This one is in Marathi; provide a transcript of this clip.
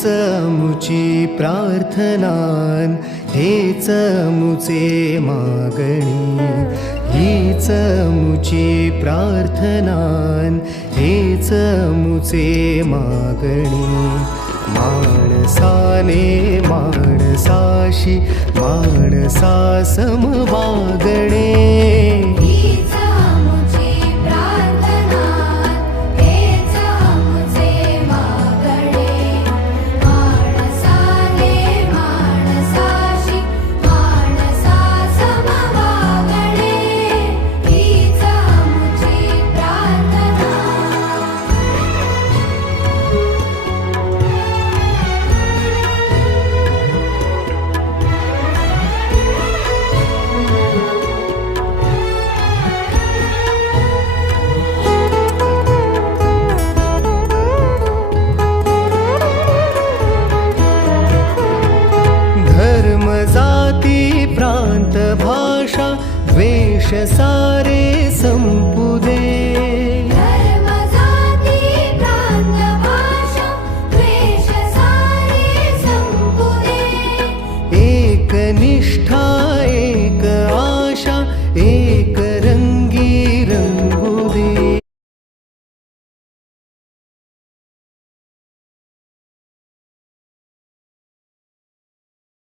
हीच मुची प्रार्थनान, हेच मुचे मागणी. हीच मुची प्रार्थनान, हेच मुचे मागणी. माणसाने माणसाशी माणसा सम वागणे. हीच मुची प्रार्थना, हेच मुचे मागणे. माणसाने माणसाशी माणसा सम वागणे. हीच मुची प्रार्थना. धर्म जाती प्रांत भाषा द्वेष सारे